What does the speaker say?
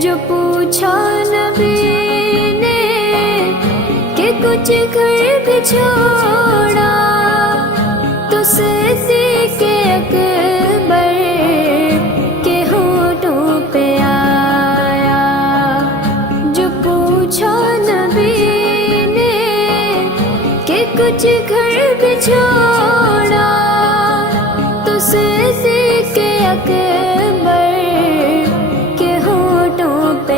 जो पूछा नबी ने कि कुछ घर भी छोड़ा, तो सिद्दीक़ अकबर के होठों पे आया। जो पूछा नबी ने कि कुछ घर भी छोड़ा,